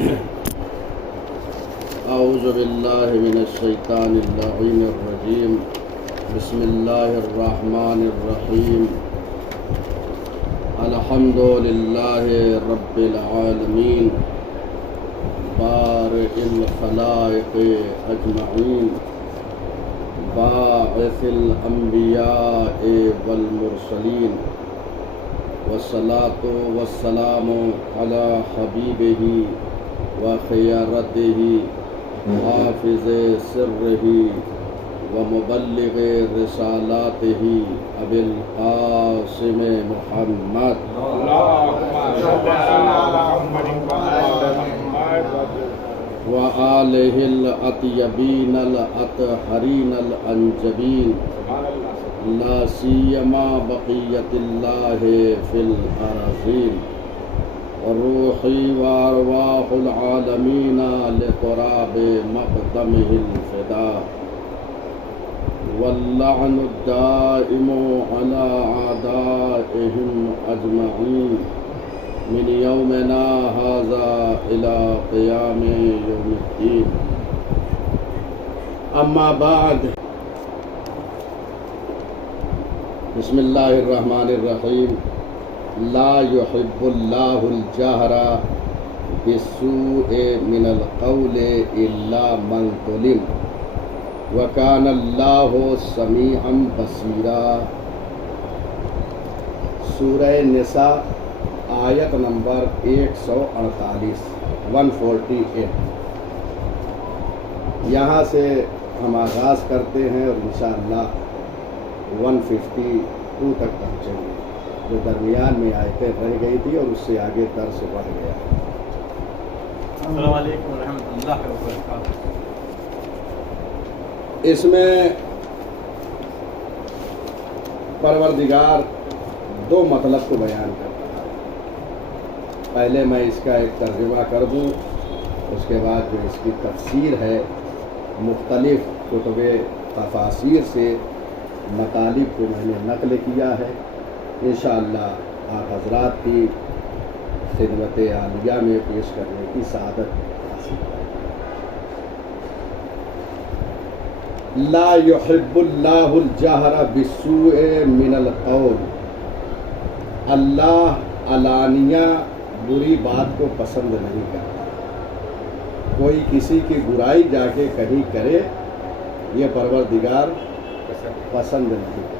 اعوذ باللہ من الشیطان اللعین الرجیم بسم اللہ الرحمن الرحیم الحمد للہ رب العالمین بارئ الخلائق اجمعین باعث الانبیاء والمرسلین والصلاة والسلام علی حبیبہ وخیرتہ حافظ سرہ ومبلغ رسالاتہ ابی القاسم محمد وآلہ الاطیبین الاطہرین الانجبین لا سیما بقیت اللہ فی الارضین روحی وارواح العالمین لقراب مقدمہ الفداء واللعن الدائم علی اعدائہم اجمعین من یومنا ھذا الی قیام یوم الدین اما بعد بسم اللہ الرحمن الرحیم لا يحب اللہ الجہر بالسوء من القول الا من ظلم وکان اللہ سمیعا بصیرا۔ سورہ نساء آیت نمبر 148 148 یہاں سے ہم آغاز کرتے ہیں اور انشاءاللہ 152 تک پہنچیں گے، جو درمیان میں آیتیں رہ گئی تھی اور اس سے آگے درس بڑھ گیا۔ السلام علیکم ورحمۃ اللہ وبرکاتہ۔ اس میں پروردگار دو مطلب کو بیان کرتا ہے۔ پہلے میں اس کا ایک ترجمہ کر دوں، اس کے بعد جو اس کی تفسیر ہے مختلف کتب تفاسیر سے مطالب کو میں نے نقل کیا ہے، انشاءاللہ آپ حضرات کی خدمت عالیہ میں پیش کرنے کی سعادت حاصل کریں۔ لا يحب اللہ الجہر بالسوء من القول، اللہ علانیہ بری بات کو پسند نہیں کرتا۔ کوئی کسی کی برائی جا کے کہیں کرے، یہ پروردگار پسند نہیں کرتا۔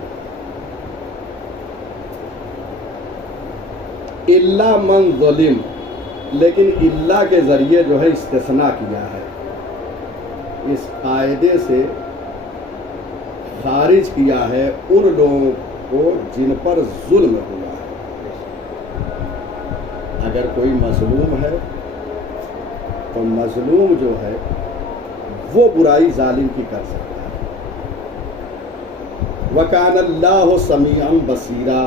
الا من ظلم، لیکن اللہ کے ذریعے جو ہے استثناء کیا ہے، اس قاعدے سے خارج کیا ہے ان لوگوں کو جن پر ظلم ہوا ہے۔ اگر کوئی مظلوم ہے تو مظلوم جو ہے وہ برائی ظالم کی کر سکتا ہے۔ وَكَانَ اللَّهُ سَمِيعًا بَصِيرًا،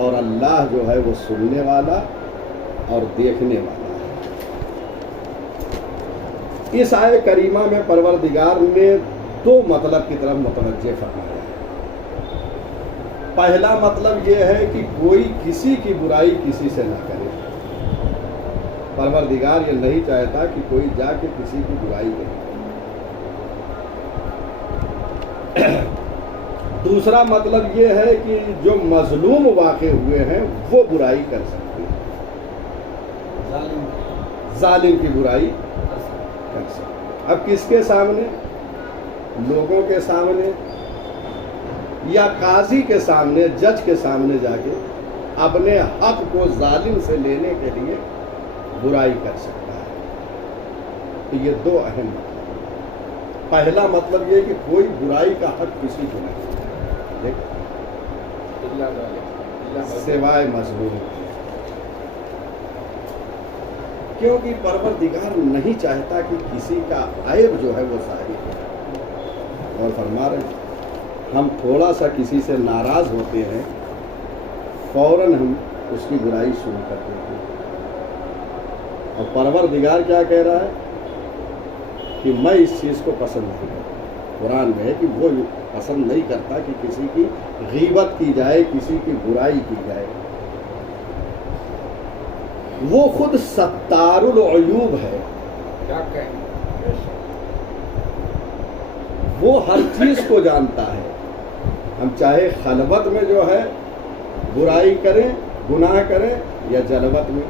اور اللہ جو ہے وہ سننے والا اور دیکھنے والا ہے۔ اس آیت کریمہ میں پروردگار نے دو مطلب کی طرف متوجہ فرمایا ہے۔ پہلا مطلب یہ ہے کہ کوئی کسی کی برائی کسی سے نہ کرے۔ پروردگار یہ نہیں چاہتا کہ کوئی جا کے کسی کی برائی کرے۔ دوسرا مطلب یہ ہے کہ جو مظلوم واقع ہوئے ہیں وہ برائی کر سکتے ہیں، ظالم کی برائی کر سکتے ہیں۔ اب کس کے سامنے؟ لوگوں کے سامنے یا قاضی کے سامنے، جج کے سامنے جا کے اپنے حق کو ظالم سے لینے کے لیے برائی کر سکتا ہے۔ یہ دو اہم مطلب ہیں۔ پہلا مطلب یہ کہ کوئی برائی کا حق کسی کو نہیں سوائے مظلوم، کیونکہ پروردگار نہیں چاہتا کہ کسی کا عیب جو ہے وہ ظاہر ہو۔ اور فرما رہے ہیں ہم تھوڑا سا کسی سے ناراض ہوتے ہیں، فوراً ہم اس کی برائی شروع کر دیتے ہیں۔ اور پروردگار کیا کہہ رہا ہے کہ میں اس چیز کو پسند نہیں کرتا۔ قرآن میں ہے کہ وہ پسند نہیں کرتا کہ کسی کی غیبت کی جائے، کسی کی برائی کی جائے۔ وہ خود ستار العیوب ہے. کیا کہیں؟ وہ ہر چیز کو جانتا ہے. ہم چاہے خلوت میں جو ہے برائی کریں، گناہ کریں، یا جلوت میں،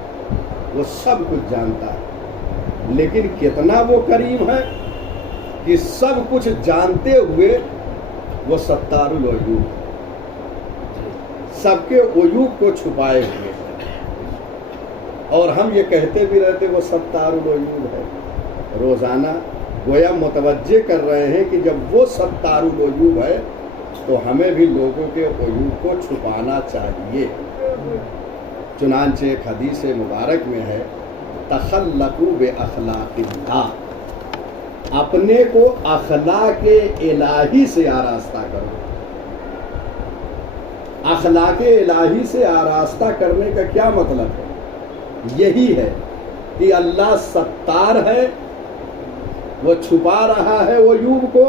وہ سب کچھ جانتا ہے. لیکن کتنا وہ کریم ہے کہ سب کچھ جانتے ہوئے وہ ستار العیوب ہے، سب کے عیوب کو چھپائے ہوئے ہیں. اور ہم یہ کہتے بھی رہتے وہ ستار العیوب ہے. روزانہ گویا متوجہ کر رہے ہیں کہ جب وہ ستار العیوب ہے تو ہمیں بھی لوگوں کے عیوب کو چھپانا چاہیے. چنانچہ ایک حدیث مبارک میں ہے تخلقوا باخلاق اللہ، اپنے کو اخلاق الہی سے آراستہ کرو. اخلاق الہی سے آراستہ کرنے کا کیا مطلب ہے؟ یہی ہے کہ اللہ ستار ہے، وہ چھپا رہا ہے عیوب کو،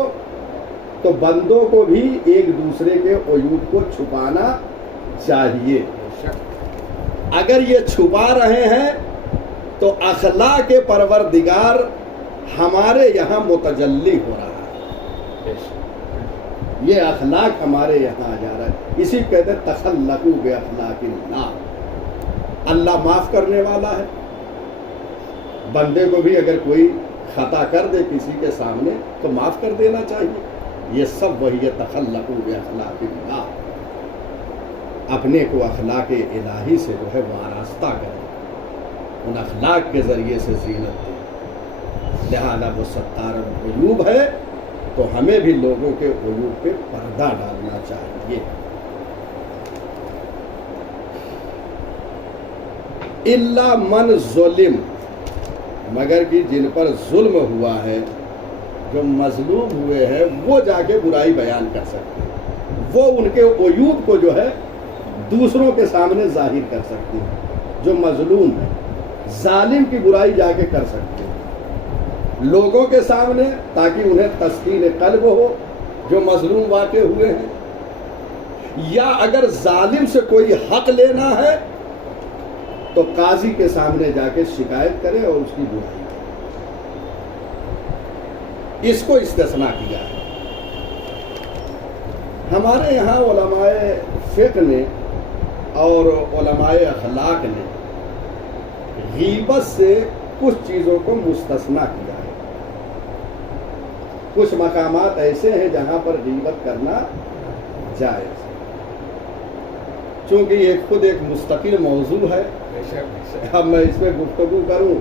تو بندوں کو بھی ایک دوسرے کے عیوب کو چھپانا چاہیے. اگر یہ چھپا رہے ہیں تو اخلاق پروردگار ہمارے یہاں متجلی ہو رہا ہے. یہ اخلاق ہمارے یہاں آ جا رہا ہے. اسی کہتے ہیں تخلقوا باخلاق اللہ. اللہ معاف کرنے والا ہے. بندے کو بھی اگر کوئی خطا کر دے کسی کے سامنے تو معاف کر دینا چاہیے. یہ سب وہی ہے تخلقوا باخلاق اللہ. اپنے کو اخلاق الہی سے جو ہے وہ آراستہ کریں، ان اخلاق کے ذریعے سے زینت دیں. لہذا وہ ستار العیوب ہے تو ہمیں بھی لوگوں کے عیوب پہ پردہ ڈالنا چاہیے. الا من ظلم، مگر کہ جن پر ظلم ہوا ہے، جو مظلوم ہوئے ہیں، وہ جا کے برائی بیان کر سکتے ہیں. وہ ان کے عیوب کو جو ہے دوسروں کے سامنے ظاہر کر سکتے ہیں. جو مظلوم ہے، ظالم کی برائی جا کے کر سکتے ہیں لوگوں کے سامنے، تاکہ انہیں تسکین قلب ہو جو مظلوم واقع ہوئے ہیں. یا اگر ظالم سے کوئی حق لینا ہے تو قاضی کے سامنے جا کے شکایت کرے اور اس کی برائی کرے. اس کو استثناء کیا ہے. ہمارے یہاں علماء فقہ نے اور علماء اخلاق نے غیبت سے کچھ چیزوں کو مستثنیٰ کیا ہے. کچھ مقامات ایسے ہیں جہاں پر غیبت کرنا جائز ہے. چونکہ یہ خود ایک مستقل موضوع ہے، اب میں اس پہ گفتگو کروں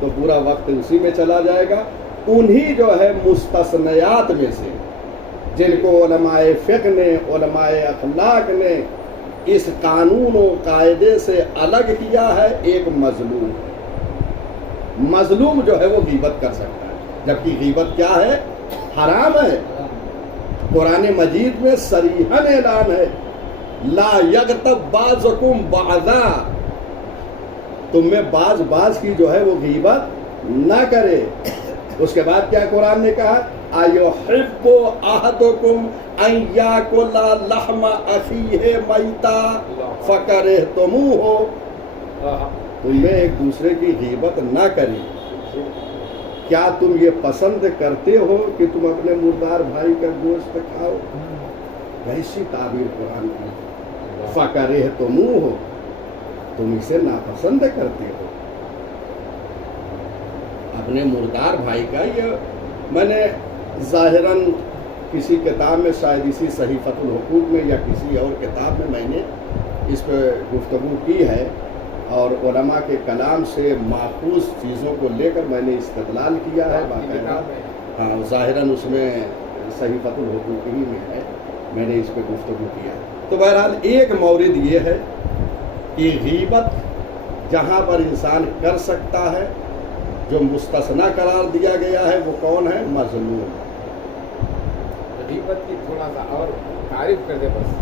تو پورا وقت اسی میں چلا جائے گا. انہی جو ہے مستثنیات میں سے جن کو علماء فقہ نے، علماء اخلاق نے اس قانون و قاعدے سے الگ کیا ہے، ایک مظلوم ہے. مظلوم جو ہے وہ غیبت کر سکتا ہے، جبکہ غیبت کیا ہے؟ حرام ہے. قرآن مجید میں صریحاً اعلان ہے لا یغتب بعضکم بعضا، تم میں بعض کی جو ہے وہ غیبت نہ کرے. اس کے بعد کیا قرآن نے کہا؟ ایحب احدکم ان یاکل لحم اخیہ میتا فکرہتموہ، تم میں ایک دوسرے کی غیبت نہ کرے. کیا تم یہ پسند کرتے ہو کہ تم اپنے مردار بھائی کا گوشت کھاؤ؟ ایسی تعبیر قرآن کی. فکرہتموہ، تم اسے ناپسند کرتے ہو. اپنے مردار بھائی کا، یہ میں نے ظاہراً کسی کتاب میں، شاید اسی صحیفۃ الحقوق میں یا کسی اور کتاب میں نے اس پہ گفتگو کی ہے، اور علماء کے کلام سے ماخوذ چیزوں کو لے کر میں نے استدلال کیا ہے باقاعدہ. ہاں، ظاہراً اس میں صحیفۃ الحقوق ہی میں ہے، میں نے اس پہ گفتگو کیا. تو بہرحال ایک مورد یہ ہے کہ غیبت جہاں پر انسان کر سکتا ہے، جو مستثنیٰ قرار دیا گیا ہے، وہ کون ہے؟ مظلوم. غیبت کی تھوڑا سا اور تعریف کر دے بس.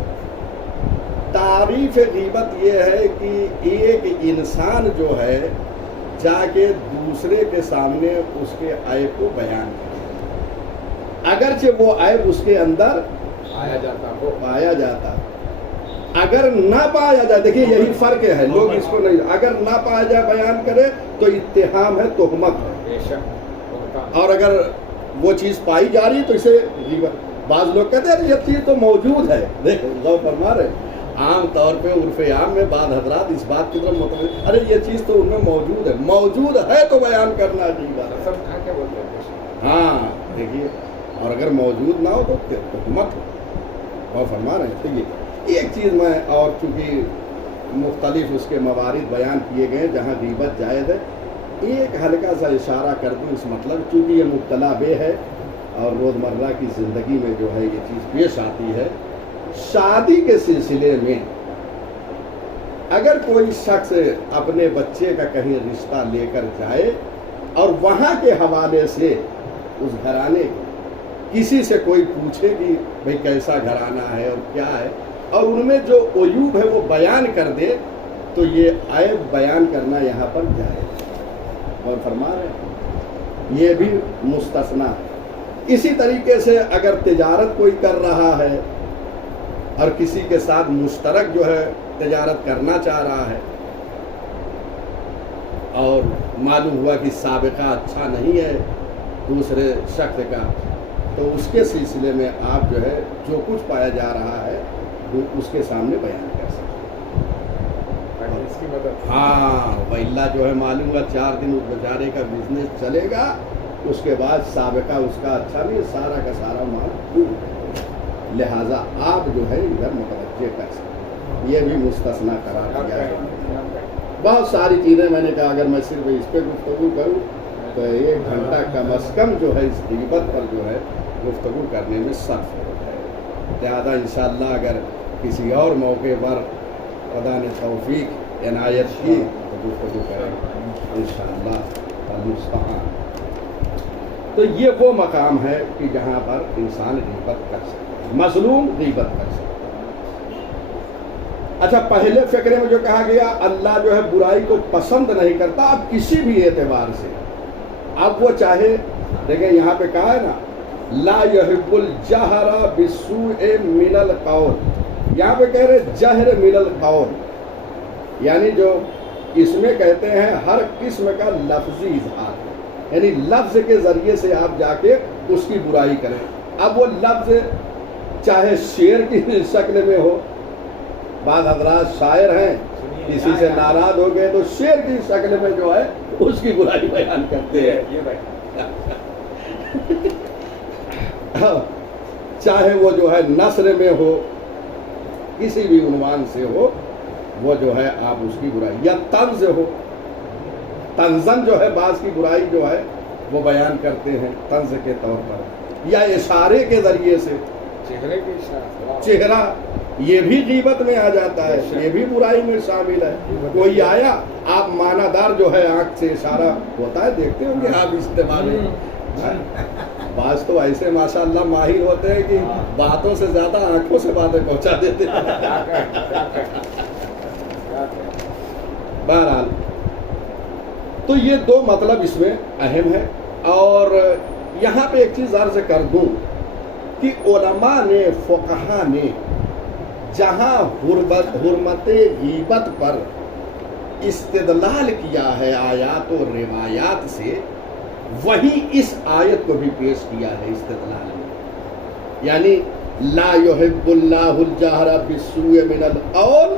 تعریف غیبت یہ ہے کہ ایک انسان جو ہے جا کے دوسرے کے سامنے اس کے عیب کو بیان کرے، اگرچہ وہ عیب اس کے اندر آیا جاتا ہو. اگر نہ پایا جائے، دیکھیے یہی فرق ہے، لوگ اس کو نہیں، اگر نہ پایا جائے بیان کرے تو اتہام ہے، تہمت ہے، بے شک ہوتا اور اگر وہ چیز پائی جا رہی تو اسے غیبت۔ بعض لوگ کہتے ہیں یہ چیز تو موجود ہے، دیکھ غور فرما رہے، عام طور پہ عرف عام میں بعض حضرات اس بات کی طرف متوجہ، ارے یہ چیز تو ان میں موجود ہے، موجود ہے تو بیان کرنا غیبت ہے۔ سب کھا کے بولتے ہیں بے شک۔ ہاں دیکھیے، اور اگر موجود نہ ہو تو تہمت ہو، غور فرما رہے ہیں۔ تو یہ ایک چیز میں، اور چونکہ مختلف اس کے موارد بیان کیے گئے جہاں غیبت جائز ہے، ایک ہلکا سا اشارہ کر دوں اس مطلب، چونکہ یہ مبتلا بے ہے اور روزمرہ کی زندگی میں جو ہے یہ چیز پیش آتی ہے، شادی کے سلسلے میں اگر کوئی شخص اپنے بچے کا کہیں رشتہ لے کر جائے اور وہاں کے حوالے سے اس گھرانے کو کسی سے کوئی پوچھے کہ بھئی کیسا گھرانہ ہے اور کیا ہے، اور ان میں جو عیوب ہے وہ بیان کر دے، تو یہ عیب بیان کرنا یہاں پر جائز ہے، اور فرما رہے ہیں یہ بھی مستثنا ہے۔ اسی طریقے سے اگر تجارت کوئی کر رہا ہے اور کسی کے ساتھ مشترک جو ہے تجارت کرنا چاہ رہا ہے اور معلوم ہوا کہ سابقہ اچھا نہیں ہے دوسرے شخص کا، تو اس کے سلسلے میں آپ جو ہے جو کچھ پایا جا رہا ہے وہ اس کے سامنے بیان کر سکتے ہیں۔ تاکہ اس کی مدد ہاں وَإِلَّا جو ہے معلوم ہوا 4 دن اس بیچارے کا بزنس چلے گا، اس کے بعد سابقہ اس کا اچھا نہیں، سارا کا سارا مال ڈوب جائے گا۔ لہٰذا آپ جو ہے ادھر متوجہ کر سکتے ہیں، یہ بھی مستثنا قرار دیا ہے۔ بہت ساری چیزیں میں نے کہا اگر میں صرف اس پہ گفتگو کروں تو 1 گھنٹہ کم از کم جو ہے اس غیبت پر جو ہے گفتگو کرنے میں صرف ہو جائے گا۔ لہٰذا انشاءاللہ اگر کسی اور موقع پر خدا نے توفیق عنایت کی تو گفتگو کریں انشاءاللہ المستعان۔ تو یہ وہ مقام ہے کہ جہاں پر انسان غیبت کر سکتا ہے، مظلوم غیبت کر سکتا ہے۔ اچھا، پہلے فقرے میں جو کہا گیا اللہ جو ہے برائی کو پسند نہیں کرتا، اب کسی بھی اعتبار سے، اب وہ چاہے، دیکھیں یہاں پہ کہا ہے نا لا یحب الجہر بالسوء من القول، یہاں پہ کہہ رہے جہر من القول، یعنی جو اس میں کہتے ہیں ہر قسم کا لفظی اظہار، یعنی لفظ کے ذریعے سے آپ جا کے اس کی برائی کریں۔ اب وہ لفظ چاہے شعر کی شکل میں ہو، بعض حضرات شاعر ہیں، کسی سے ناراض ہو گئے تو شعر کی شکل میں جو ہے اس کی برائی بیان کرتے ہیں، چاہے وہ جو ہے نثر میں ہو، کسی بھی عنوان سے ہو، وہ جو ہے آپ اس کی برائی، یا طنز ہو، طنزن جو ہے بعض کی برائی جو ہے وہ بیان کرتے ہیں طنز کے طور پر، یا اشارے کے ذریعے سے، چہرے کی اشارہ، چہرہ یہ بھی غیبت میں آ جاتا ہے، یہ بھی برائی میں شامل ہے۔ کوئی آیا، آپ معنی دار جو ہے آنکھ سے اشارہ ہوتا ہے، دیکھتے ہوں گے آپ استعمال میں، بعض تو ایسے ماشاءاللہ ماہر ہوتے ہیں کہ باتوں سے زیادہ آنکھوں سے باتیں پہنچا دیتے ہیں۔ بہرحال تو یہ 2 مطلب اس میں اہم ہے، اور یہاں پہ ایک چیز عرض کر دوں کہ علماء نے، فقہا نے جہاں حرمت غیبت پر استدلال کیا ہے آیات و روایات سے، وہیں اس آیت کو بھی پیش کیا ہے استدلال میں، یعنی لا یحب اللہ الجہر بالسوء من القول،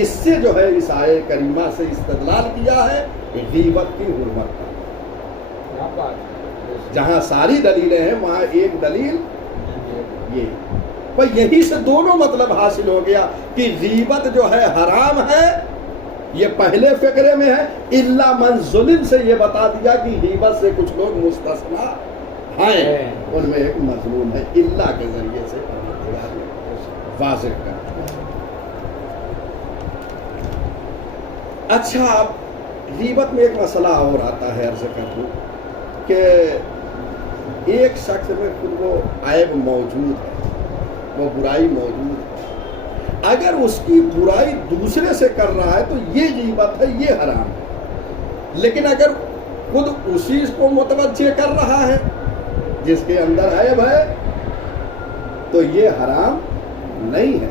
اس سے جو ہے اس آیت کریمہ سے استدلال کیا ہے غیبت کی حرمت کا۔ جہاں ساری دلیلیں ہیں وہاں ایک دلیل یہ، پر یہی سے دونوں مطلب حاصل ہو گیا کہ غیبت جو ہے حرام ہے، یہ پہلے فقرے میں ہے، الا من ظلم سے یہ بتا دیا کہ غیبت سے کچھ لوگ مستثنا ہیں، ان میں ایک مظلوم ہے، الا کے ذریعے سے واضح کر۔ اچھا، اب غیبت میں ایک مسئلہ اور آتا ہے، عرض کر دوں کہ ایک شخص میں خود وہ عیب موجود ہے، وہ برائی موجود ہے، اگر اس کی برائی دوسرے سے کر رہا ہے تو یہ غیبت ہے، یہ حرام ہے، لیکن اگر خود اسی کو متوجہ کر رہا ہے جس کے اندر عیب ہے تو یہ حرام نہیں ہے،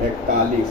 41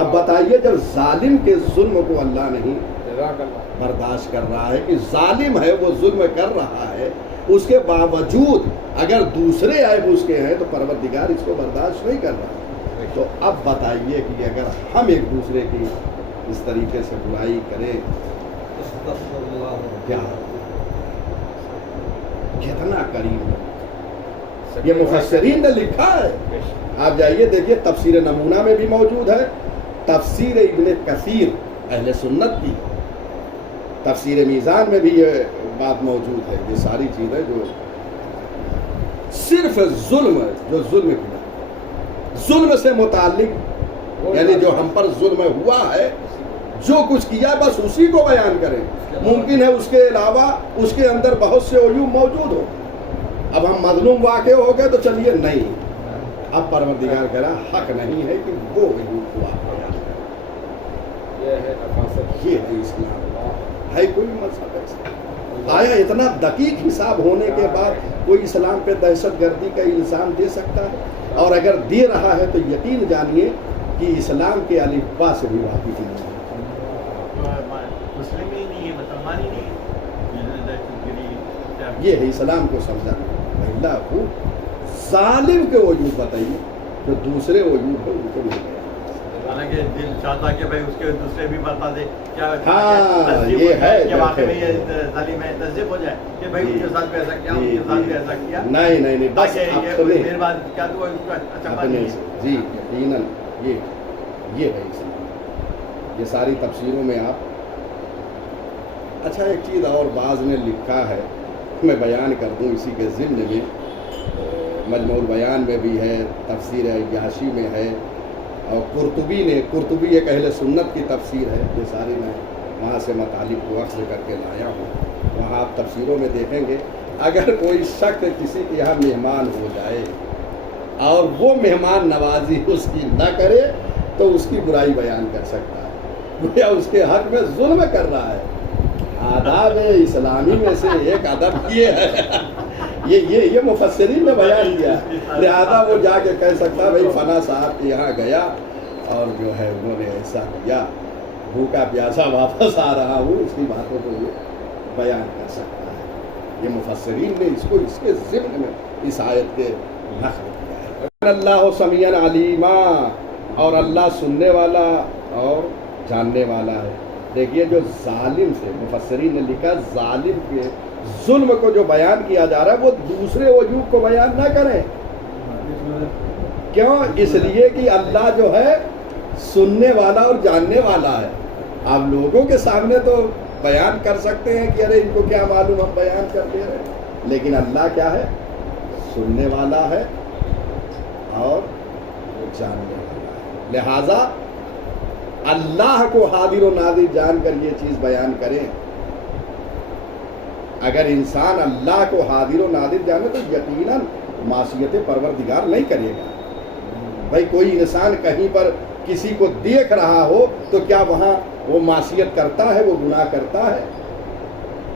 اب بتائیے جب ظالم کے ظلم کو اللہ نہیں جزاک اللہ برداشت کر رہا ہے کہ ظالم ہے وہ ظلم کر رہا ہے، اس کے باوجود اگر دوسرے عیب اس کے ہیں تو پروردگار اس کو برداشت نہیں کر رہا، تو اب بتائیے کہ اگر ہم ایک دوسرے کی اس طریقے سے برائی کریں کیا کتنا قریب ہے، یہ مفسرین نے لکھا ہے۔ آپ جائیے دیکھیے تفسیر نمونہ میں بھی موجود ہے، تفسیر ابن کثیر اہل سنت کی تفسیر میزان میں بھی یہ بات موجود ہے۔ یہ ساری چیزیں جو صرف ظلم کیا، ظلم سے متعلق یعنی جو ہم پر ظلم ہوا ہے، جو کچھ کیا بس اسی کو بیان کریں۔ ممکن ہے اس کے علاوہ اس کے اندر بہت سے عیوب موجود ہو، اب ہم مظلوم واقع ہو گئے تو چلیے نہیں، اب پروردگار کہہ رہا حق نہیں ہے کہ وہ عیوب کو آپ بیان کریں۔ یہ ہے نفاست، یہ ہے اسلام، ہے کوئی مذہب ایسا؟ آیا اتنا دقیق حساب ہونے کے بعد کوئی اسلام پہ دہشت گردی کا الزام دے سکتا ہے؟ اور اگر دے رہا ہے تو یقین جانیے کہ اسلام کے الفبا سے بھی واقف نہیں ہے۔ مسلم ہی نہیں ہے، مسلمان ہی نہیں ہے، یہ ہے اسلام کو سمجھانا۔ اللہ کو ظالم کے وجود بتائیے، جو دوسرے وجود ہے ان کو نہیں ہے۔ حالانکہ دل چاہتا کہ بھائی اس کے دوسرے بھی بتا دے، کیا ہاں یہ ہے کہ واقعی میں یہ ظالم ہے، تصدیق ہو جائے کہ بھائی اس کے ساتھ بھی ایسا کیا، ان کے ساتھ بھی ایسا کیا، نہیں بس تاکہ یہ مہربان کیا تو اچھا بات نہیں ہے۔ جی یقیناً یہ ہے اسلام۔ یہ ساری تفسیروں میں آپ اچھا ایک چیز اور بعض نے لکھا ہے، میں بیان کر دوں اسی کے ضمن میں، مجموع البیان میں بھی ہے، تفسیر عیاشی میں ہے، اور قرطبی ایک اہل سنت کی تفسیر ہے، یہ ساری میں وہاں سے مطالب کو اخذ کر کے لایا ہوں۔ وہاں آپ تفسیروں میں دیکھیں گے اگر کوئی شخص کسی کے یہاں مہمان ہو جائے اور وہ مہمان نوازی اس کی نہ کرے تو اس کی برائی بیان کر سکتا ہے، گویا اس کے حق میں ظلم کر رہا ہے۔ آداب اسلامی میں سے ایک ادب یہ ہے، یہ مفسرین نے بیان کیا، لہذا وہ جا کے کہہ سکتا ہے بھائی فلاں صاحب کے یہاں گیا اور جو ہے انہوں نے ایسا کیا، بھوکا پیاسا واپس آ رہا ہوں، اس کی باتوں کو یہ بیان کر سکتا ہے۔ یہ مفسرین نے اس کو اس کے ضمن میں اس آیت کے نقل کیا ہے۔ اللہ سمیع علیما، اور اللہ سننے والا اور جاننے والا ہے۔ دیکھیے جو ظالم سے مفسرین نے لکھا، ظالم کے ظلم کو جو بیان کیا جا رہا ہے وہ دوسرے وجوہ کو بیان نہ کریں۔ کیوں؟ اس لیے کہ اللہ جو ہے سننے والا اور جاننے والا ہے۔ آپ لوگوں کے سامنے تو بیان کر سکتے ہیں کہ ارے ان کو کیا معلوم، ہم بیان کر دے رہے ہیں، لیکن اللہ کیا ہے؟ سننے والا ہے اور جاننے والا ہے۔ لہذا اللہ کو حاضر و ناظر جان کر یہ چیز بیان کریں۔ اگر انسان اللہ کو حاضر و ناظر جانے تو یقیناً معصیت پروردگار نہیں کرے گا۔ بھائی کوئی انسان کہیں پر کسی کو دیکھ رہا ہو تو کیا وہاں وہ معصیت کرتا ہے، وہ گناہ کرتا ہے؟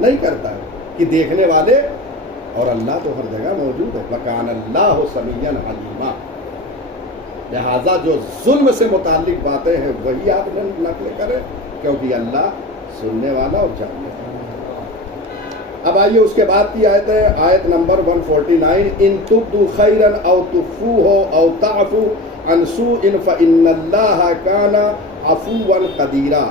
نہیں کرتا ہے، کہ دیکھنے والے اور اللہ تو ہر جگہ موجود ہے۔ وَكَانَ اللَّهُ سَمِيعًا عَلِيمًا۔ لہٰذا جو ظلم سے متعلق باتیں ہیں وہی آپ نقل کریں، کیونکہ اللہ سننے والا اور جاننے والا۔ اب آئیے اس کے بعد کی آیت ہے، آیت نمبر 149، ان تبدوا خیرا او تخفوه او تعفو عن سوء فإن اللہ کان عفوا قدیرا۔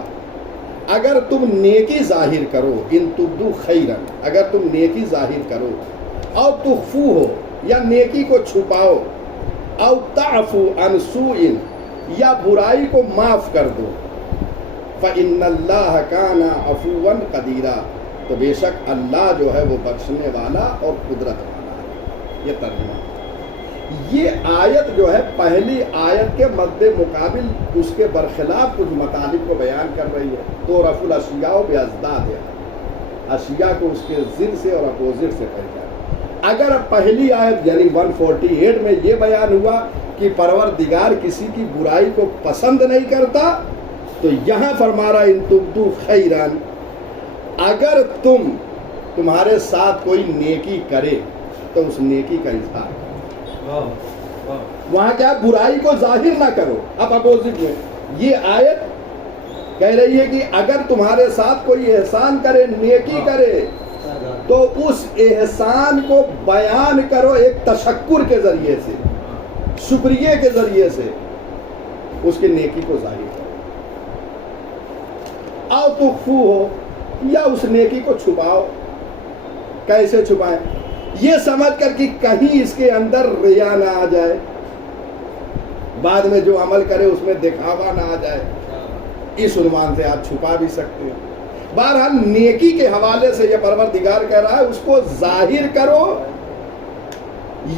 اگر تم نیکی ظاہر کرو، ان تبدوا خیرا، اگر تم نیکی ظاہر کرو، او تخفوه یا نیکی کو چھپاؤ، او تعفو عن سوء یا برائی کو معاف کر دو، فإن اللہ کان عفوا قدیرا، تو بے شک اللہ جو ہے وہ بخشنے والا اور قدرت والا ہے۔ یہ ترجمہ، یہ آیت جو ہے پہلی آیت کے مد مقابل اس کے برخلاف کچھ مطالب کو بیان کر رہی ہے۔ تو رفع الاشیاء بازدادها، اشیاء کو اس کے ضد سے اور اپوزٹ سے پہچانا۔ اگر پہلی آیت یعنی 148 میں یہ بیان ہوا کہ پروردگار کسی کی برائی کو پسند نہیں کرتا، تو یہاں فرما رہا ان تبدوا خیرا، اگر تمہارے ساتھ کوئی نیکی کرے تو اس نیکی کا اظہار کرو۔ وہاں کیا برائی کو ظاہر نہ کرو، اب اپوزٹ میں یہ آیت کہہ رہی ہے کہ اگر تمہارے ساتھ کوئی احسان کرے، نیکی کرے، تو اس احسان کو بیان کرو ایک تشکر کے ذریعے سے، شکریہ کے ذریعے سے اس کی نیکی کو ظاہر کرو، او تخفو ہو، یا اس نیکی کو چھپاؤ۔ کیسے چھپائیں؟ یہ سمجھ کر کہ کہیں اس کے اندر ریا نہ آ جائے، بعد میں جو عمل کرے اس میں دکھاوا نہ آ جائے، اس عنوان سے آپ چھپا بھی سکتے ہیں۔ بہرحال نیکی کے حوالے سے یہ پروردگار کہہ رہا ہے اس کو ظاہر کرو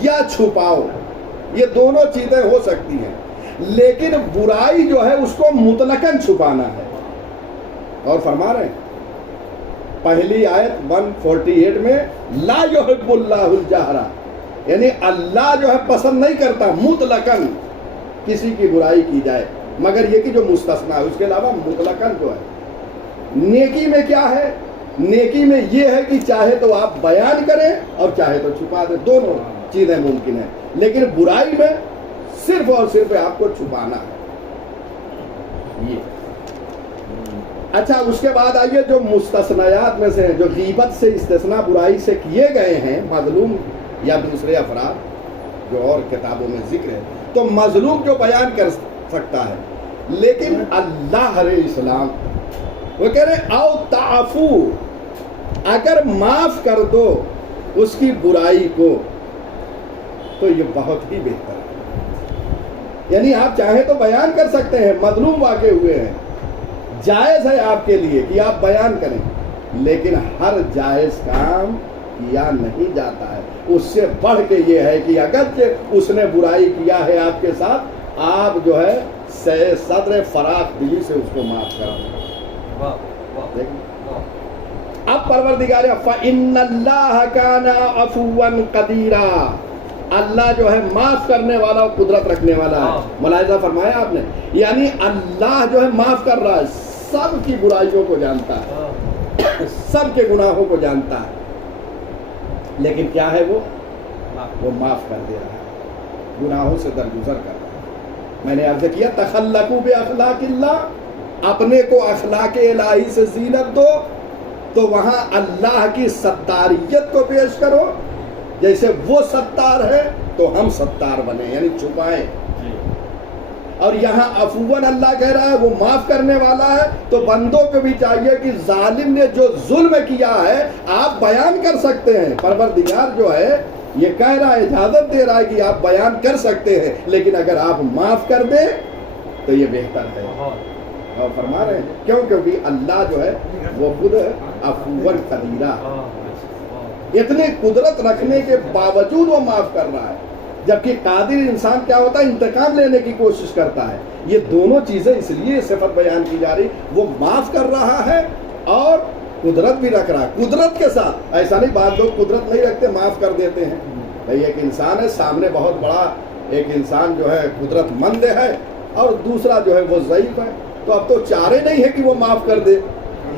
یا چھپاؤ، یہ دونوں چیزیں ہو سکتی ہیں، لیکن برائی جو ہے اس کو مطلقاً چھپانا ہے۔ اور فرما رہے ہیں پہلی آیت 148 میں لا یحب اللہ الجہرہ، یعنی اللہ جو ہے پسند نہیں کرتا مطلقاً کسی کی برائی کی جائے، مگر یہ کہ جو مستثنا ہے، اس کے علاوہ مطلقاً جو ہے۔ نیکی میں کیا ہے؟ نیکی میں یہ ہے کہ چاہے تو آپ بیان کریں اور چاہے تو چھپا دیں، دونوں چیزیں ممکن ہیں، لیکن برائی میں صرف اور صرف آپ کو چھپانا ہے۔ یہ اچھا، اس کے بعد آئیے جو مستثنیات میں سے ہیں، جو غیبت سے استثناء برائی سے کیے گئے ہیں مظلوم یا دوسرے افراد جو اور کتابوں میں ذکر ہے، تو مظلوم جو بیان کر سکتا ہے، لیکن اللہ علیہ السلام وہ کہہ رہے او تعفو، اگر معاف کر دو اس کی برائی کو تو یہ بہت ہی بہتر ہے۔ یعنی آپ چاہیں تو بیان کر سکتے ہیں، مظلوم واقع ہوئے ہیں، جائز ہے آپ کے لیے کہ آپ بیان کریں، لیکن ہر جائز کام کیا نہیں جاتا ہے۔ اس سے بڑھ کے یہ ہے کہ اگرچہ اس نے برائی کیا ہے آپ کے ساتھ، آپ جو ہے صدر فراخ دلی سے اس کو معاف کر دیں۔ اب پروردگار فَإِنَّ اللَّهَ كَانَ عَفُوًّا قَدِيرًا، اللہ جو ہے معاف کرنے والا اور قدرت رکھنے والا ہے۔ ملاحظہ فرمایا آپ نے، یعنی اللہ جو ہے معاف کر رہا ہے، سب کی برائیوں کو جانتا ہے، سب کے گناہوں کو جانتا ہے، لیکن کیا ہے وہ معاف کر دے رہا ہے، گناہوں سے درگزر کر رہا ہے۔ میں نے عرض کیا تخلقوا باخلاق اللہ، اپنے کو اخلاق الہی سے زینت دو، تو وہاں اللہ کی ستاریت کو پیش کرو، جیسے وہ ستار ہے تو ہم ستار بنے، یعنی چھپائیں۔ اور یہاں عفواً اللہ کہہ رہا ہے وہ معاف کرنے والا ہے، تو بندوں کو بھی چاہیے کہ ظالم نے جو ظلم کیا ہے آپ بیان کر سکتے ہیں۔ پروردگار جو ہے یہ کہہ رہا ہے، اجازت دے رہا ہے کہ آپ بیان کر سکتے ہیں، لیکن اگر آپ معاف کر دیں تو یہ بہتر ہے۔ اور فرما رہے ہیں کیوں؟ کیونکہ اللہ جو ہے وہ خود عفواً قدیرہ، اتنی قدرت رکھنے کے باوجود وہ معاف کر رہا ہے، جبکہ قادر انسان کیا ہوتا ہے؟ انتقام لینے کی کوشش کرتا ہے۔ یہ دونوں چیزیں اس لیے صفت بیان کی جا رہی، وہ معاف کر رہا ہے اور قدرت بھی رکھ رہا ہے۔ قدرت کے ساتھ ایسا نہیں، بعض لوگ قدرت نہیں رکھتے معاف کر دیتے ہیں۔ بھئی ایک انسان ہے سامنے، بہت بڑا ایک انسان جو ہے قدرت مند ہے اور دوسرا جو ہے وہ ضعیف ہے، تو اب تو چارے نہیں ہے کہ وہ معاف کر دے،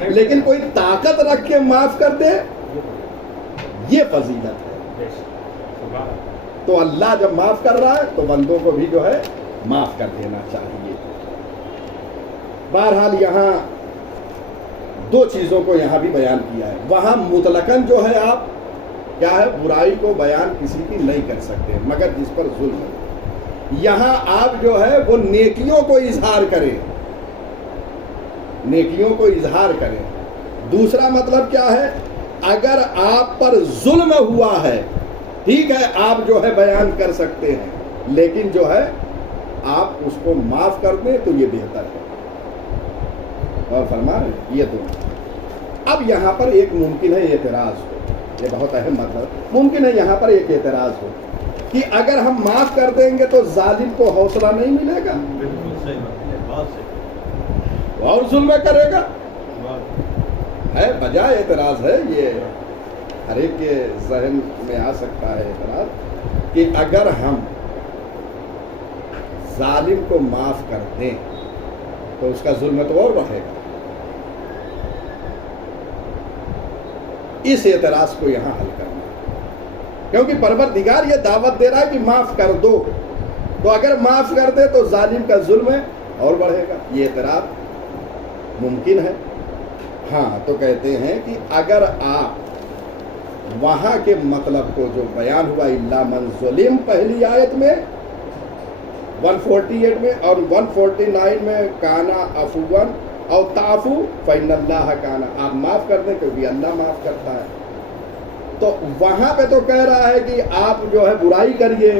لیکن کوئی طاقت رکھ کے معاف کر دے، یہ فضیلت ہے۔ تو اللہ جب معاف کر رہا ہے تو بندوں کو بھی جو ہے معاف کر دینا چاہیے۔ بہرحال یہاں دو چیزوں کو یہاں بھی بیان کیا ہے، وہاں مطلقاً جو ہے آپ کیا ہے برائی کو بیان کسی کی نہیں کر سکتے مگر جس پر ظلم ہے۔ یہاں آپ جو ہے وہ نیکیوں کو اظہار کریں، نیکیوں کو اظہار کریں۔ دوسرا مطلب کیا ہے؟ اگر آپ پر ظلم ہوا ہے، ٹھیک ہے آپ جو ہے بیان کر سکتے ہیں، لیکن جو ہے آپ اس کو معاف کر دیں تو یہ بہتر ہے۔ اور فرما رہے ہیں یہ دونوں۔ اب یہاں پر ایک ممکن ہے اعتراض ہو، یہ بہت اہم مطلب، ممکن ہے یہاں پر ایک اعتراض ہو کہ اگر ہم معاف کر دیں گے تو ظالم کو حوصلہ نہیں ملے گا، بالکل صحیح بات، بہت صحیح، اور ظلم کرے گا۔ ہے بجائے اعتراض ہے، یہ ہر ایک کے ذہن میں آ سکتا ہے اعتراض کہ اگر ہم ظالم کو معاف کر دیں تو اس کا ظلم تو اور بڑھے گا۔ اس اعتراض کو یہاں حل کرنا ہے، کیونکہ پروردگار یہ دعوت دے رہا ہے کہ معاف کر دو، تو اگر معاف کر دے تو ظالم کا ظلم ہے اور بڑھے گا. یہ اعتراض ممکن ہے. ہاں تو کہتے ہیں کہ اگر آپ وہاں کے مطلب کو جو بیان ہوا الا من ظلم پہلی آیت میں 148 میں اور 149 میں کانا عفواً اور تعفو فإن اللہ کانا، آپ معاف کر دیں کیونکہ اللہ معاف کرتا ہے. تو وہاں پہ تو کہہ رہا ہے کہ آپ جو ہے برائی کریے،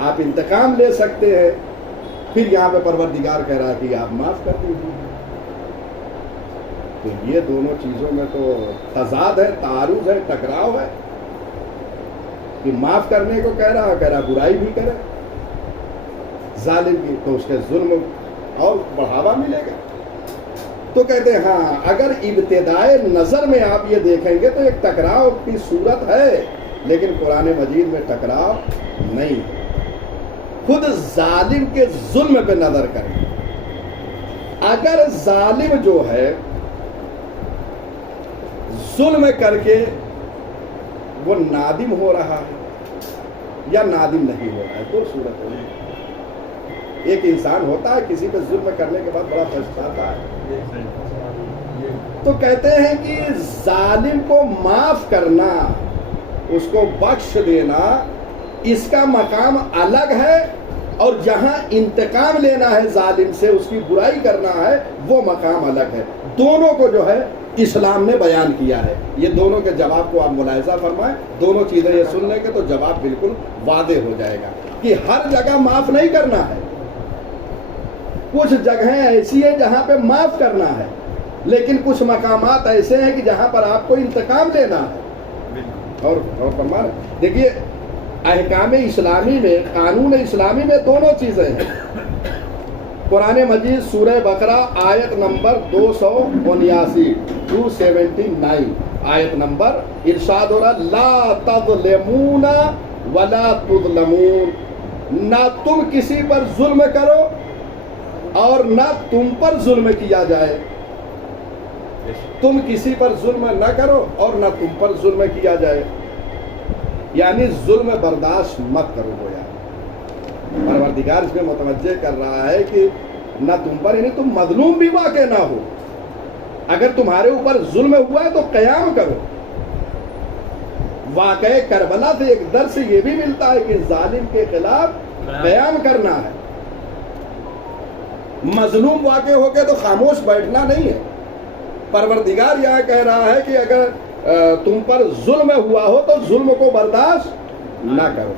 آپ انتقام لے سکتے ہیں. پھر یہاں پہ پروردگار کہہ رہا ہے کہ آپ معاف کر دیجیے. تو یہ دونوں چیزوں میں تو تضاد ہے، تعارض ہے، ٹکراؤ ہے. کہ معاف کرنے کو کہہ رہا برائی بھی کرے ظالم کی، تو اس کے ظلم اور بڑھاوا ملے گا. تو کہتے ہیں ہاں اگر ابتدائے نظر میں آپ یہ دیکھیں گے تو ایک ٹکراؤ کی صورت ہے، لیکن قرآن مجید میں ٹکراؤ نہیں. خود ظالم کے ظلم پہ نظر کریں. اگر ظالم جو ہے ظلم کر کے وہ نادم ہو رہا ہے یا نادم نہیں ہو رہا ہے، دو صورت ہے. ایک انسان ہوتا ہے کسی پہ ظلم کرنے کے بعد بڑا پچھتاتا ہے، تو کہتے ہیں کہ ظالم کو معاف کرنا، اس کو بخش دینا، اس کا مقام الگ ہے، اور جہاں انتقام لینا ہے ظالم سے، اس کی برائی کرنا ہے، وہ مقام الگ ہے. دونوں کو جو ہے اسلام نے بیان کیا ہے. یہ دونوں کے جواب کو آپ ملاحظہ فرمائیں. دونوں چیزیں یہ سن لیں گے تو جواب بالکل واضح ہو جائے گا کہ ہر جگہ معاف نہیں کرنا ہے. کچھ جگہیں ایسی ہیں جہاں پہ معاف کرنا ہے، لیکن کچھ مقامات ایسے ہیں کہ جہاں پر آپ کو انتقام لینا ہے. اور فرما رہے دیکھیے احکام اسلامی میں، قانون اسلامی میں دونوں چیزیں ہیں. قرآن مجید سورہ بقرہ آیت نمبر 279 279 آیت نمبر ارشاد ہو رہا لا تظلمون ولا تظلمون، نہ تم کسی پر ظلم کرو اور نہ تم پر ظلم کیا جائے. تم کسی پر ظلم نہ کرو اور نہ تم پر ظلم کیا جائے، یعنی ظلم برداشت مت کرو. گویا پروردگار اس میں متوجہ کر رہا ہے کہ نہ تم پر، یعنی تم مظلوم بھی واقع نہ ہو. اگر تمہارے اوپر ظلم ہوا ہے تو قیام کرو. واقعہ کربلا سے ایک درس یہ بھی ملتا ہے کہ ظالم کے خلاف قیام کرنا ہے. مظلوم واقع ہو کے تو خاموش بیٹھنا نہیں ہے. پروردگار یہاں کہہ رہا ہے کہ اگر تم پر ظلم ہوا ہو تو ظلم کو برداشت نہ کرو.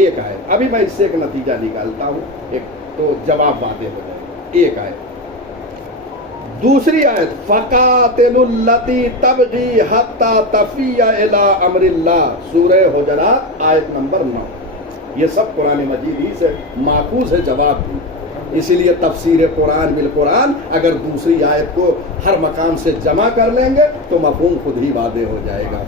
ایک آیت، ابھی میں اس سے ایک نتیجہ نکالتا ہوں، ایک تو جواب واضح ہو جائے. ایک آیت. دوسری آیت فَقَاتِلُوا الَّتِي تَبْغِي حَتَّى تَفِيَّ إِلَىٰ أَمْرِ اللَّهِ سورہ حجرات آیت نمبر 9. یہ سب قرآن مجید ہی سے ماخوذ ہے جواب بھی. اسی لیے تفسیر قرآن بالقرآن اگر دوسری آیت کو ہر مقام سے جمع کر لیں گے تو مفہوم خود ہی واضح ہو جائے گا.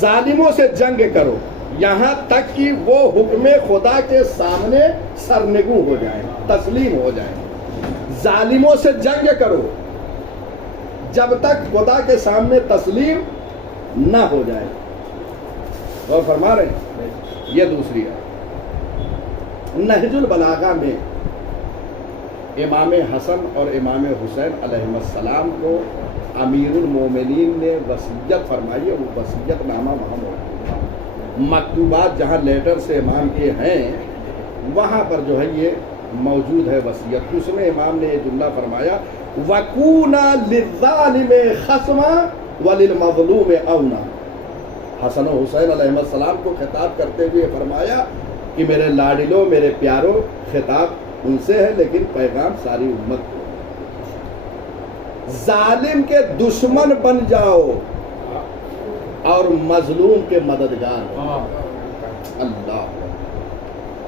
ظالموں سے جنگ کرو یہاں تک کہ وہ حکم خدا کے سامنے سرنگوں ہو جائیں، تسلیم ہو جائیں. ظالموں سے جنگ کرو جب تک خدا کے سامنے تسلیم نہ ہو جائے. اور فرما رہے ہیں یہ دوسری ہے. نہج البلاغہ میں امام حسن اور امام حسین علیہ السلام کو امیر المومنین نے وصیت فرمائی ہے. وہ وصیت نامہ وہاں موجود ہے. مکتوبات جہاں لیٹر سے امام کے ہیں وہاں پر جو ہے یہ موجود ہے وصیت. اس میں امام نے یہ جملہ فرمایا وَكُونَا لِلظَّالِمِ خَصْمًا وَلِلْمَظْلُومِ أَوْنًا. حسن و حسین علیہ السلام کو خطاب کرتے ہوئے فرمایا کہ میرے لاڈلو، میرے پیارو، خطاب ان سے ہے لیکن پیغام ساری امت کو. ظالم کے دشمن بن جاؤ اور مظلوم کے مددگار بن. اللہ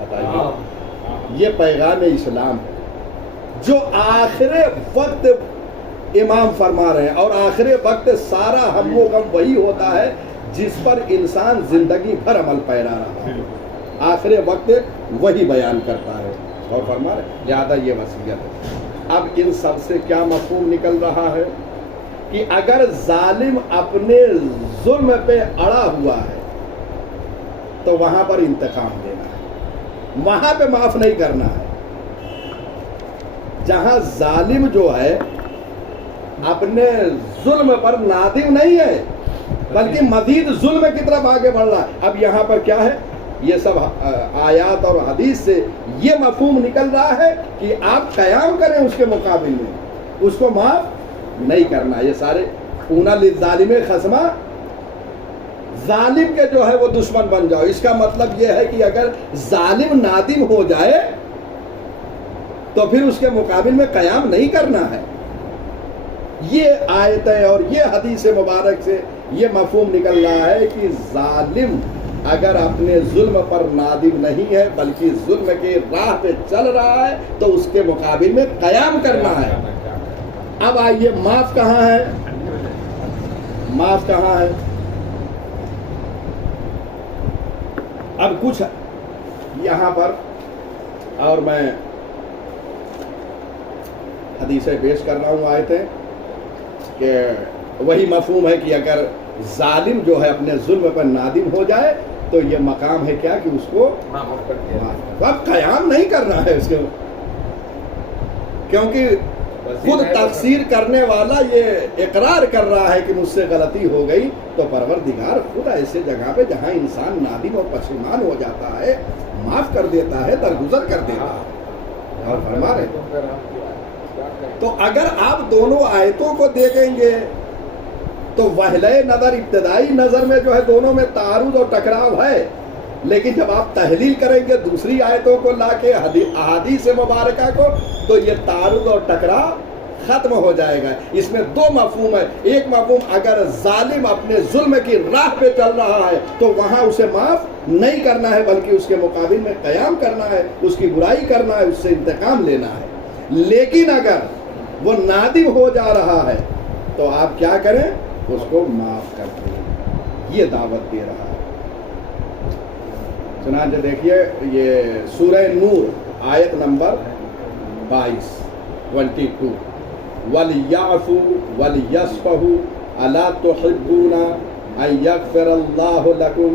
بتائیے یہ پیغام اسلام ہے جو آخر وقت امام فرما رہے ہیں. اور آخر وقت سارا ہم و غم وہی ہوتا ہے جس پر انسان زندگی بھر عمل پیرا رہا ہے. آخر وقت وہی بیان کرتا ہے اور فرما رہے لہذا یہ وصیت ہے. اب ان سب سے کیا مفہوم نکل رہا ہے کہ اگر ظالم اپنے ظلم پہ اڑا ہوا ہے تو وہاں پر انتقام دینا ہے، وہاں پہ معاف نہیں کرنا ہے. جہاں ظالم جو ہے اپنے ظلم پر نادم نہیں ہے بلکہ مزید ظلم کی طرف آگے بڑھ رہا ہے. اب یہاں پر کیا ہے؟ یہ سب آیات اور حدیث سے یہ مفہوم نکل رہا ہے کہ آپ قیام کریں اس کے مقابل میں، اس کو معاف نہیں کرنا. یہ سارے اونا للظالم خصما، ظالم کے جو ہے وہ دشمن بن جاؤ. اس کا مطلب یہ ہے کہ اگر ظالم نادم ہو جائے تو پھر اس کے مقابل میں قیام نہیں کرنا ہے. یہ آیتیں اور یہ حدیث مبارک سے یہ مفہوم نکل رہا ہے کہ ظالم اگر اپنے ظلم پر نادم نہیں ہے بلکہ ظلم کے راہ پہ چل رہا ہے تو اس کے مقابل میں قیام کرنا ہے. اب آئیے معاف کہاں ہے؟ معاف کہاں ہے؟ اب کچھ یہاں پر اور میں حدیثیں پیش کر رہا ہوں آیتیں کہ وہی مفہوم ہے کہ اگر ظالم جو ہے اپنے ظلم پر نادم ہو جائے تو یہ مقام ہے کیا کہ اس کو اب قیام نہیں کرنا ہے اس کے، کیونکہ خود تقصیر کرنے والا یہ اقرار کر رہا ہے کہ مجھ سے غلطی ہو گئی تو پروردگار خود ایسے جگہ پہ جہاں انسان نادم اور پشیمان ہو جاتا ہے معاف کر دیتا ہے، درگزر کر دیتا ہے. اور فرما رہے تو اگر آپ دونوں آیتوں کو دیکھیں گے تو وہلے نظر ابتدائی نظر میں جو ہے دونوں میں تعارض اور ٹکراؤ ہے، لیکن جب آپ تحلیل کریں گے دوسری آیتوں کو لا کے احادیث مبارکہ کو تو یہ تعارض اور ٹکراؤ ختم ہو جائے گا. اس میں دو مفہوم ہے. ایک مفہوم اگر ظالم اپنے ظلم کی راہ پہ چل رہا ہے تو وہاں اسے معاف نہیں کرنا ہے بلکہ اس کے مقابل میں قیام کرنا ہے، اس کی برائی کرنا ہے، اس سے انتقام لینا ہے. لیکن اگر وہ نادم ہو جا رہا ہے تو آپ کیا کریں؟ اس کو معاف کر دیں. یہ دعوت دے رہا ہے. چنانچہ دیکھیے یہ سورہ نور آیت نمبر 22 وَلْيَعْفُوا وَلْيَصْفَحُوا أَلَا تُحِبُّونَ أَن يَغْفِرَ اللَّهُ لَكُمْ.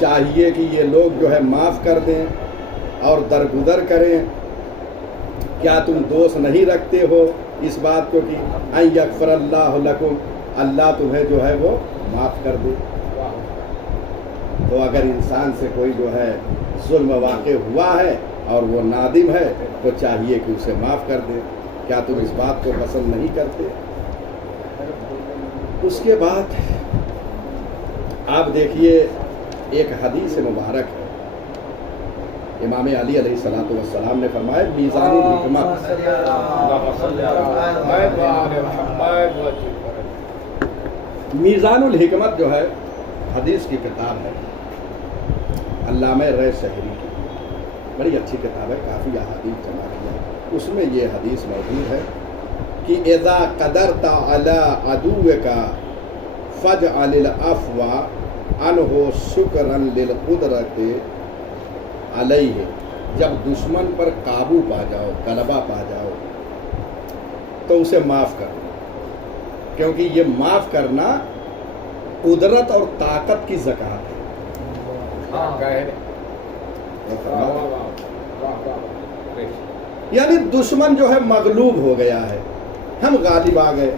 چاہیے کہ یہ لوگ جو ہے معاف کر دیں اور درگزر کریں. کیا تم دوست نہیں رکھتے ہو اس بات کو کہ ان یغفر اللہ لکم، اللہ تمہیں جو ہے وہ معاف کر دے. تو اگر انسان سے کوئی جو ہے ظلم واقع ہوا ہے اور وہ نادم ہے تو چاہیے کہ اسے معاف کر دے. کیا تم اس بات کو پسند نہیں کرتے؟ اس کے بعد آپ دیکھیے ایک حدیث مبارک ہے. امام علی علیہ الصلوۃ والسلام نے فرمایا میزان الحکمت، میزان الحکمت جو ہے حدیث کی کتاب ہے، علامہ رے شہری کی، بڑی اچھی کتاب ہے، کافی احادیث جمع کی ہے. اس میں یہ حدیث موجود ہے کہ اذا قدرت علی عدوک فاجعل العفو عنہ شکرا للقدرت علیہ. جب دشمن پر قابو پا جاؤ، غلبہ پا جاؤ تو اسے معاف کر دو، کیونکہ یہ معاف کرنا قدرت اور طاقت کی زکوٰۃ ہے. یعنی دشمن جو ہے مغلوب ہو گیا ہے، ہم غالب آ گئے،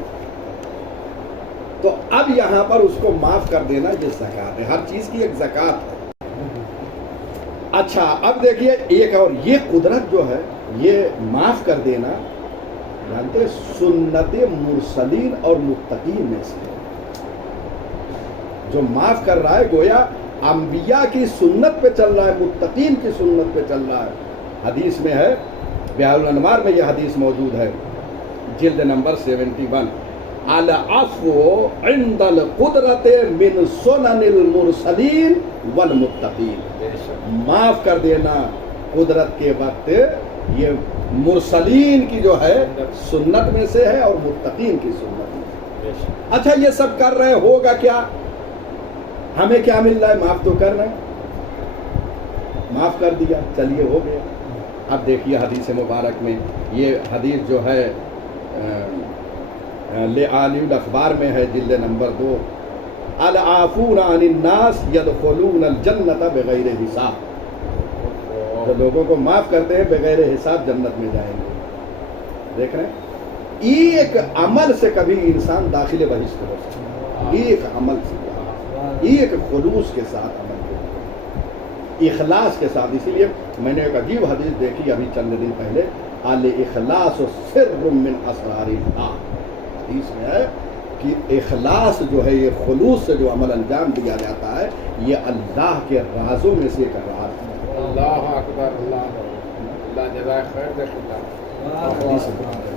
تو اب یہاں پر اس کو معاف کر دینا یہ زکوٰۃ ہے. ہر چیز کی ایک زکوٰۃ ہے. اچھا اب دیکھیے ایک اور یہ قدرت جو ہے یہ معاف کر دینا جانتے سنت مرسلین اور متقین میں سے جو معاف کر رہا ہے گویا انبیاء کی سنت پہ چل رہا ہے، متقین کی سنت پہ چل رہا ہے. حدیث میں ہے، بحار الانوار میں یہ حدیث موجود ہے، جلد نمبر 71 العفو عند القدرت من سنن المرسلین والمتقین. معاف کر دینا قدرت کے وقت یہ مرسلین کی جو ہے سنت میں سے ہے اور متقین کی سنت میں. اچھا یہ سب کر رہے ہوگا کیا؟ ہمیں کیا مل رہا ہے؟ معاف تو کر رہے ہیں، معاف کر دیا، چلیے ہو گیا. اب دیکھیے حدیث مبارک میں یہ حدیث جو ہے لعالی الاخبار میں ہے، جلد نمبر 2 العافون عن الناس يدخلون الجنت بغیر حساب. جو لوگوں کو معاف کرتے ہیں بغیر حساب جنت میں جائیں گے. دیکھ رہے ہیں، ایک عمل سے کبھی انسان داخل بہشت ہو سکتا ہے، ایک عمل سے، ایک خلوص کے ساتھ عمل کے، اخلاص کے ساتھ. اسی لیے میں نے ایک عجیب حدیث دیکھی ابھی چند دن پہلے، الاخلاص سر من اسرار اللہ. حدیث میں ہے کہ اخلاص جو ہے، یہ خلوص سے جو عمل انجام دیا جاتا ہے، یہ اللہ کے رازوں میں سے ایک راز ہے. اللہ اکبر، اللہ جزائے خیر دے حدیث ہے.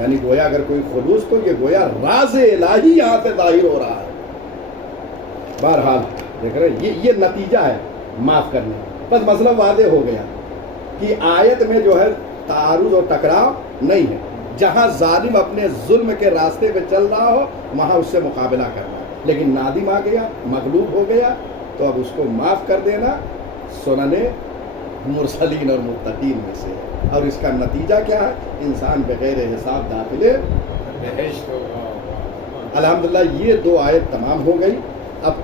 یعنی گویا اگر کوئی خلوص، تو یہ گویا راز الہی یہاں سے ظاہر ہو رہا ہے. بہرحال دیکھ رہے ہیں، یہ نتیجہ ہے معاف کرنے. بس مسئلہ واضح ہو گیا کہ آیت میں جو ہے تعارض اور ٹکراؤ نہیں ہے. جہاں ظالم اپنے ظلم کے راستے پہ چل رہا ہو وہاں اس سے مقابلہ کرنا ہے، لیکن نادم آ گیا، مغلوب ہو گیا، تو اب اس کو معاف کر دینا سنن مرسلین اور متقین میں سے ہے. اور اس کا نتیجہ کیا ہے؟ انسان بغیر حساب داخلے بہشت ہوگا. الحمدللہ. یہ 2 آیت تمام ہو گئی. اب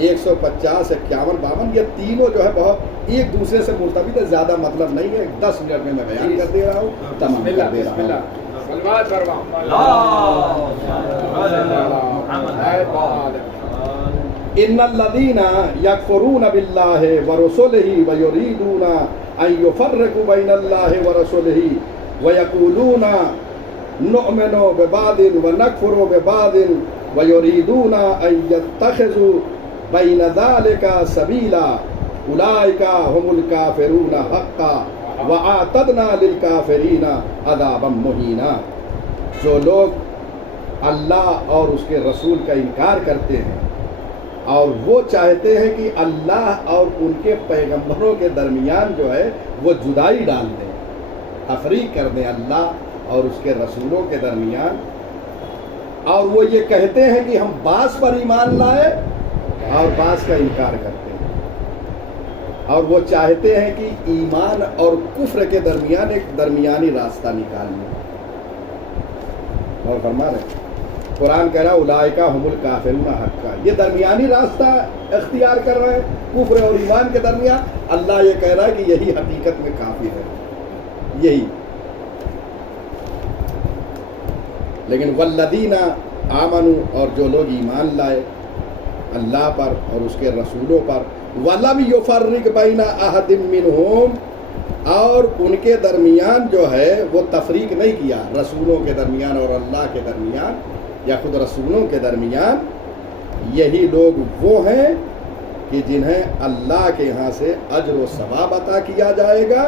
150، 51، 52 یہ تینوں جو ہے بہت ایک دوسرے سے مرتبط ہے، زیادہ مطلب نہیں ہے. 10 منٹ میں بیان کر دے رہا ہوں، تمام بسم کر دے اللہ، بسم رہا اللہ. ہوں. سلوات فرما. ان الذين يكفرون بالله ورسله ويريدون ان يفرقوا بين الله ورسله ويقولون نؤمن ببعض ونكفر ببعض ويريدون ان يتخذوا بين ذلك سبيلا اولئك هم الكافرون حقا واعتدنا للكافرين عذابا مهينا. جو لوگ اللہ اور اس کے رسول کا انکار کرتے ہیں اور وہ چاہتے ہیں کہ اللہ اور ان کے پیغمبروں کے درمیان جو ہے وہ جدائی ڈال دیں، تفریق کر دیں اللہ اور اس کے رسولوں کے درمیان، اور وہ یہ کہتے ہیں کہ ہم بعض پر ایمان لائے اور بعض کا انکار کرتے ہیں، اور وہ چاہتے ہیں کہ ایمان اور کفر کے درمیان ایک درمیانی راستہ نکال لیں. اور فرما رہے ہیں، قرآن کہہ رہا اولئک هم الکافرون حقا، یہ درمیانی راستہ اختیار کر رہے ہیں کفر اور ایمان کے درمیان. اللہ یہ کہہ رہا ہے کہ یہی حقیقت میں کافر ہے، یہی. لیکن والذین آمنوا، اور جو لوگ ایمان لائے اللہ پر اور اس کے رسولوں پر، ولم یفرق بین احد منہم، اور ان کے درمیان جو ہے وہ تفریق نہیں کیا، رسولوں کے درمیان اور اللہ کے درمیان یا خود رسولوں کے درمیان، یہی لوگ وہ ہیں کہ جنہیں اللہ کے یہاں سے اجر و ثواب عطا کیا جائے گا.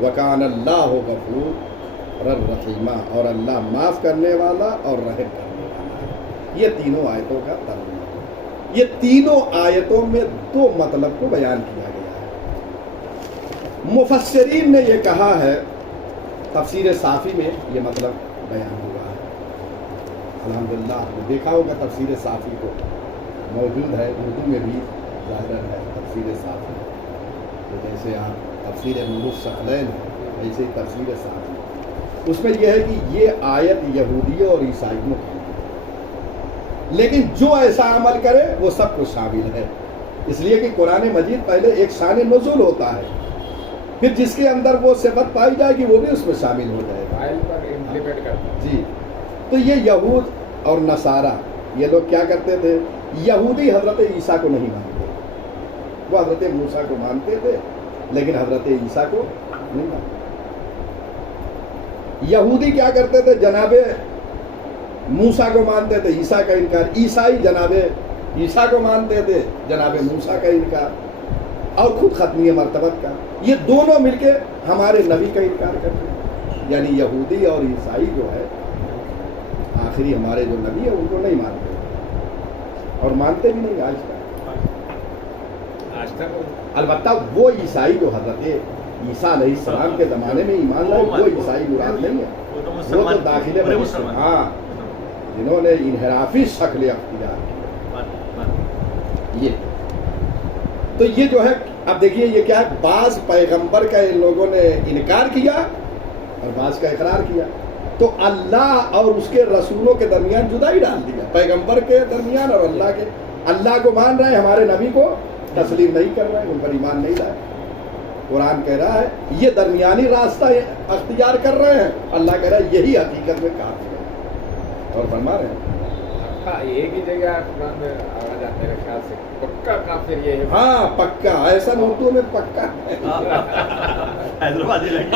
وکان اللہ غفور رحیمہ، اور اللہ معاف کرنے والا اور رحم کرنے والا ہے. یہ تینوں آیتوں کا ترجمہ. یہ تینوں آیتوں میں 2 مطلب کو بیان کیا گیا ہے. مفسرین نے یہ کہا ہے، تفسیر صافی میں یہ مطلب بیان ہوا ہے. الحمدللہ آپ نے دیکھا ہوگا تفسیر صافی کو، موجود ہے اردو میں بھی ظاہر ہے تفسیر صافی. تو جیسے آپ تفسیر نور الثقلین ہے ویسے ہی تفسیر صافی. اس میں یہ ہے کہ یہ آیت یہودیوں اور عیسائیوں کی ہے، لیکن جو ایسا عمل کرے وہ سب کو شامل ہے. اس لیے کہ قرآن مجید پہلے ایک شان نزول ہوتا ہے، پھر جس کے اندر وہ صفت پائی جائے گی وہ بھی اس میں شامل ہو جائے گا. فائل پر امپلیمنٹ کرتا ہے. جی. تو یہ یہود اور نصارہ یہ لوگ کیا کرتے تھے؟ یہودی حضرت عیسیٰ کو نہیں مانتے، وہ حضرت موسیٰ کو مانتے تھے لیکن حضرت عیسیٰ کو نہیں مانتے. یہودی کیا کرتے تھے؟ جناب موسیٰ کو مانتے تھے، عیسیٰ کا انکار. عیسائی جناب عیسیٰ کو مانتے تھے، جناب موسیٰ کا انکار، اور خود ختمی مرتبت کا. یہ دونوں مل کے ہمارے نبی کا انکار کرتے ہیں. یعنی یہودی اور عیسائی جو ہے آخری ہمارے جو نبی ہے ان کو نہیں مانتے اور مانتے بھی نہیں آج تک. البتہ وہ عیسائی جو حضرت عیسیٰ علیہ السلام کے زمانے میں ایمان لائے وہ عیسائی مراد نہیں ہے، وہ تو داخل بہشت، ہاں، جنہوں نے انحرافی شکل اختیار کی. یہ تو یہ جو ہے اب دیکھیے یہ کیا ہے، بعض پیغمبر کا ان لوگوں نے انکار کیا اور بعض کا اقرار کیا. تو اللہ اور اس کے رسولوں کے درمیان جدائی ڈال دیا، پیغمبر کے درمیان اور اللہ کے. اللہ کو مان رہے ہیں، ہمارے نبی کو تسلیم نہیں کر رہے ہیں، ان پر ایمان نہیں لائے. قرآن کہہ رہا ہے یہ درمیانی راستہ اختیار کر رہے ہیں، اللہ کہہ رہا ہے یہی حقیقت میں کافر ہے، اور فرما رہے ہیں ہاں ایک ہی جگہ قرآن میں آ جاتا میرے خیال سے پکا کافر یہ ہے. ہاں پکا، ایسا اردو میں پکا ہے. حیدرآبادی لگی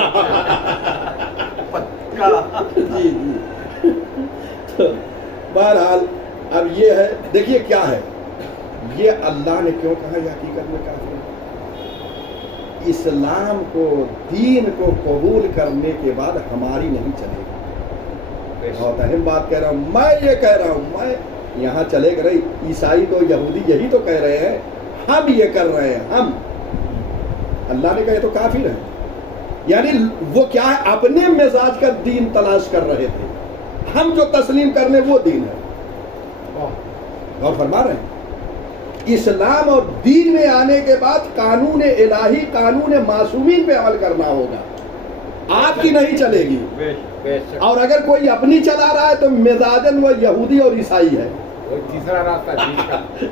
پکا. جی جی. تو بہرحال اب یہ ہے، دیکھیے کیا ہے یہ اللہ نے کیوں کہا یہ حقیقت میں کافر ہے. اسلام کو، دین کو قبول کرنے کے بعد ہماری نہیں چلے گی. بہت اہم بات کہہ رہا ہوں، میں یہ کہہ رہا ہوں، میں یہاں چلے گا رہی عیسائی تو یہودی یہی تو کہہ رہے ہیں، ہم یہ کر رہے ہیں، ہم اللہ نے کہا یہ تو کافر ہے. یعنی وہ کیا ہے اپنے مزاج کا دین تلاش کر رہے تھے، ہم جو تسلیم کرنے وہ دین ہے. اور فرما رہے ہیں اسلام اور دین میں آنے کے بعد قانون الہی، قانون معصومین پہ عمل کرنا ہوگا، آپ کی نہیں چلے گی. اور اگر کوئی اپنی چلا رہا ہے تو مزاجن وہ یہودی اور عیسائی ہے، تیسرا راستہ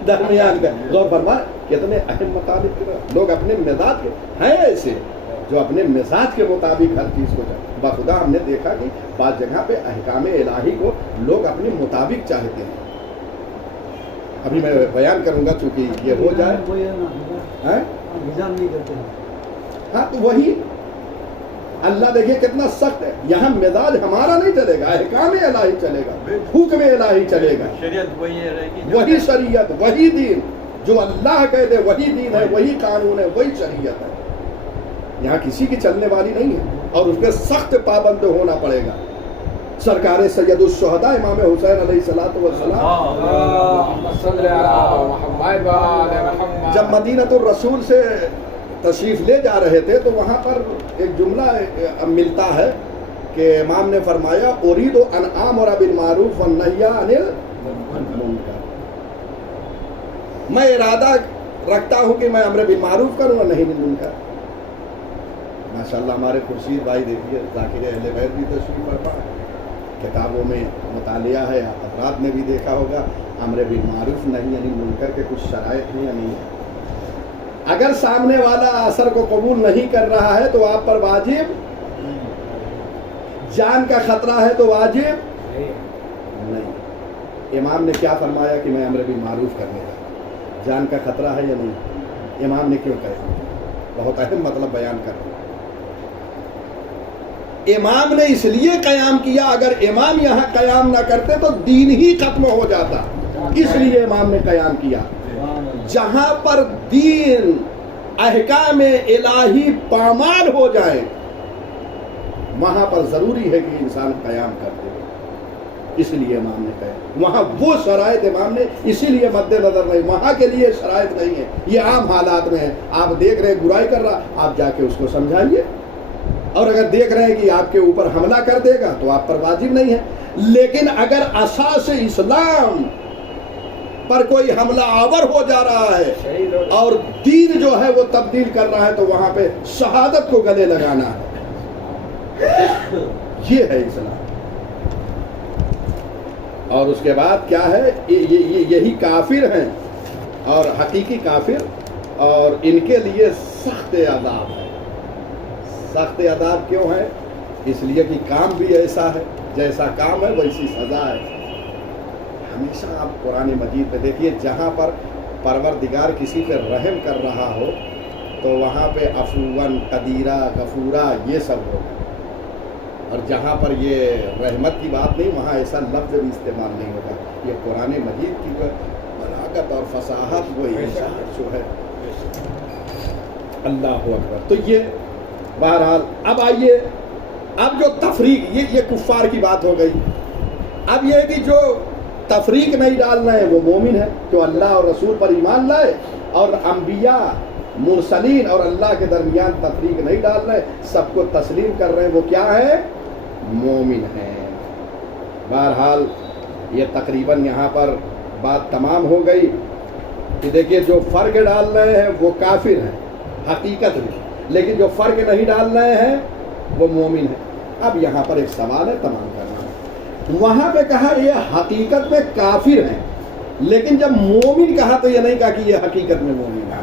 درمیان کا. غور فرما کتنے اہم مطابق لوگ اپنے مزاج کے ہیں، ایسے جو اپنے مزاج کے مطابق ہر چیز کو چاہتے. بخدا ہم نے دیکھا کہ بعض جگہ پہ احکام الہی کو لوگ اپنے مطابق چاہتے ہیں. ابھی میں بیان کروں گا چونکہ یہ ہو جائے. ہاں تو وہی اللہ دیکھیے کتنا سخت ہے. یہاں مزاج ہمارا نہیں چلے گا، احکام الہی چلے گا، حکم الہی چلے گا. شریعت وہی شریعت، وہی دین جو اللہ کہہ دے وہی دین ہے، وہی قانون ہے، وہی شریعت ہے. یہاں کسی کی چلنے والی نہیں ہے اور اس پہ سخت پابند ہونا پڑے گا. سرکار سید الشہداء امام حسین علیہ الصلوۃ والسلام جب مدینۃ الرسول سے تشریف لے جا رہے تھے تو وہاں پر ایک جملہ ملتا ہے کہ امام نے فرمایا اريد ان آمر بالمعروف والنهی عن المنکر. میں ارادہ رکھتا ہوں کہ میں امر بالمعروف کروں اور نہی عن المنکر. ماشاءاللہ ہمارے خورشید بھائی دیکھیے ذاکر اہل بیت بھی تشریف فرما ہے، کتابوں میں مطالعہ ہے، افراد نے بھی دیکھا ہوگا امر بالمعروف نہی عن المنکر کے کچھ شرائط ہیں یا نہیں ہے. اگر سامنے والا اثر کو قبول نہیں کر رہا ہے تو آپ پر واجب، جان کا خطرہ ہے تو واجب نہیں. امام نے کیا فرمایا کہ میں امر بالمعروف کرنے کا، جان کا خطرہ ہے یا نہیں. امام نے کیوں کہا؟ بہت اہم مطلب بیان کر رہا ہوں. امام نے اس لیے قیام کیا، اگر امام یہاں قیام نہ کرتے تو دین ہی ختم ہو جاتا، اس لیے امام نے قیام کیا. جہاں پر دین احکام الہی پامال ہو جائے وہاں پر ضروری ہے کہ انسان قیام کر دے، اس لیے امام نے کہا. وہاں وہ شرائط امام نے اسی لیے مد نظر نہیں، وہاں کے لیے شرائط نہیں ہے، یہ عام حالات میں ہے. آپ دیکھ رہے برائی کر رہا، آپ جا کے اس کو سمجھائیے، اور اگر دیکھ رہے ہیں کہ آپ کے اوپر حملہ کر دے گا تو آپ پر واجب نہیں ہے. لیکن اگر اساس اسلام پر کوئی حملہ آور ہو جا رہا ہے اور دین جو ہے وہ تبدیل کر رہا ہے تو وہاں پہ شہادت کو گلے لگانا ہے. یہ ہے اسلام. اور اس کے بعد کیا ہے، یہی کافر ہیں اور حقیقی کافر، اور ان کے لیے سخت عذاب ہے. سخت عذاب کیوں ہے؟ اس لیے کہ کام بھی ایسا ہے، جیسا کام ہے ویسی سزا ہے. ہمیشہ آپ قرآن مجید پہ دیکھیے جہاں پر پروردگار کسی پہ رحم کر رہا ہو تو وہاں پہ عفواً، قدیرہ، غفورا یہ سب ہوگا، اور جہاں پر یہ رحمت کی بات نہیں وہاں ایسا لفظ بھی استعمال نہیں ہوگا. یہ قرآن مجید کی بلاغت اور فصاحت وہ ارشاد جو ہے. اللہ اکبر. تو یہ بہرحال اب آئیے، اب جو تفریق، یہ کفار کی بات ہو گئی. اب یہ کہ جو تفریق نہیں ڈالنا ہے وہ مومن ہے، جو اللہ اور رسول پر ایمان لائے اور انبیاء، مرسلین اور اللہ کے درمیان تفریق نہیں ڈال رہے، سب کو تسلیم کر رہے ہیں، وہ کیا ہے؟ مومن ہیں. بہرحال یہ تقریباً یہاں پر بات تمام ہو گئی کہ دیکھیے جو فرق ڈال رہے ہیں وہ کافر ہیں حقیقت میں، لیکن جو فرق نہیں ڈال رہے ہیں وہ مومن ہیں. اب یہاں پر ایک سوال ہے تمام کرنا ہے. وہاں پہ کہا یہ حقیقت میں کافر ہیں، لیکن جب مومن کہا تو یہ نہیں کہا کہ یہ حقیقت میں مومن ہے.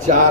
4,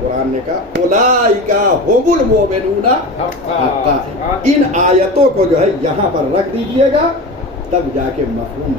قرآن نے کہا اولئک هم المؤمنون حقا. ان آیتوں کو جو ہے یہاں پر رکھ دیجئے گا، تب جا کے مفہوم